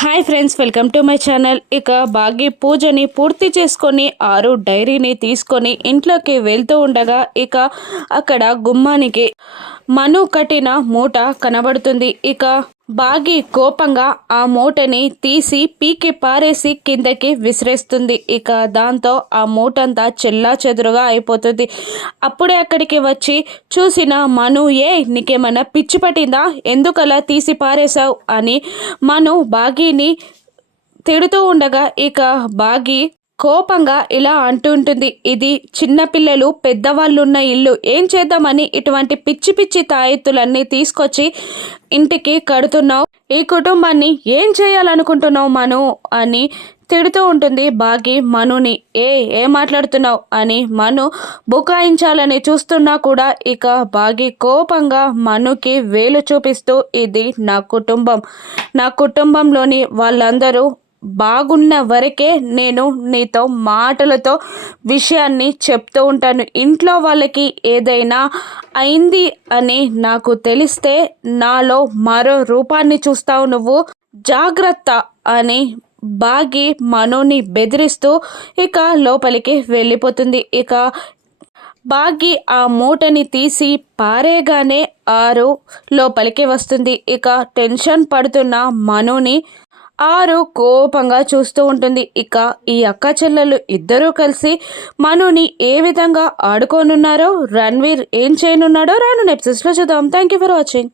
Hi friends, welcome to my channel. ఇక భాగ్య పూజని పూర్తి చేసుకొని ఆరు డైరీని తీసుకొని ఇంట్లోకి వెళ్తూ ఉండగా ఇక అక్కడ గుమ్మానికి మను కట్టిన మూట కనబడుతుంది. ఇక భాగి కోపంగా ఆ మూటని తీసి పీకి పారేసి కిందకి విసిరేస్తుంది. ఇక దాంతో ఆ మూటంతా చెల్లా చెదురుగా అయిపోతుంది. అప్పుడే అక్కడికి వచ్చి చూసిన మను, నీకేమన్నా పిచ్చి పట్టిందా, ఎందుకలా తీసి పారేశావు అని మను భాగిని తిడుతూ ఉండగా ఇక భాగి కోపంగా ఇలా అంటుంటుంది, ఇది చిన్నపిల్లలు పెద్దవాళ్ళున్న ఇల్లు, ఏం చేద్దామని ఇటువంటి పిచ్చి పిచ్చి తాయెత్తులన్నీ తీసుకొచ్చి ఇంటికి కడుతున్నావు, ఈ కుటుంబాన్ని ఏం చేయాలనుకుంటున్నావు మను అని తిడుతూ ఉంటుంది భాగి మనుని. ఏం మాట్లాడుతున్నావు అని మను బుకాయించాలని చూస్తున్నా కూడా ఇక భాగి కోపంగా మనుకి వేలు చూపిస్తూ, ఇది నా కుటుంబం, నా కుటుంబంలోని వాళ్ళందరూ బాగున్న వరకే నేను నీతో మాటలతో విషయాన్ని చెప్తూ ఉంటాను. ఇంట్లో వాళ్ళకి ఏదైనా అయింది అని నాకు తెలిస్తే నాలో మరో రూపాన్ని చూస్తావు నువ్వు, జాగ్రత్త అని భాగి మనుని బెదిరిస్తూ ఇక లోపలికి వెళ్ళిపోతుంది. ఇక భాగి ఆ మూటని తీసి పారేగానే ఆరు లోపలికి వస్తుంది. ఇక టెన్షన్ పడుతున్న మనుని ఆరు కోపంగా చూస్తూ ఉంటుంది. ఇక ఈ అక్క చెల్లెలు ఇద్దరూ కలిసి మనుని ఏ విధంగా ఆడుకోనున్నారో, రణ్వీర్ ఏం చేయనున్నాడో రాను ఎపిసోడ్స్లో చూద్దాం. Thank you for watching.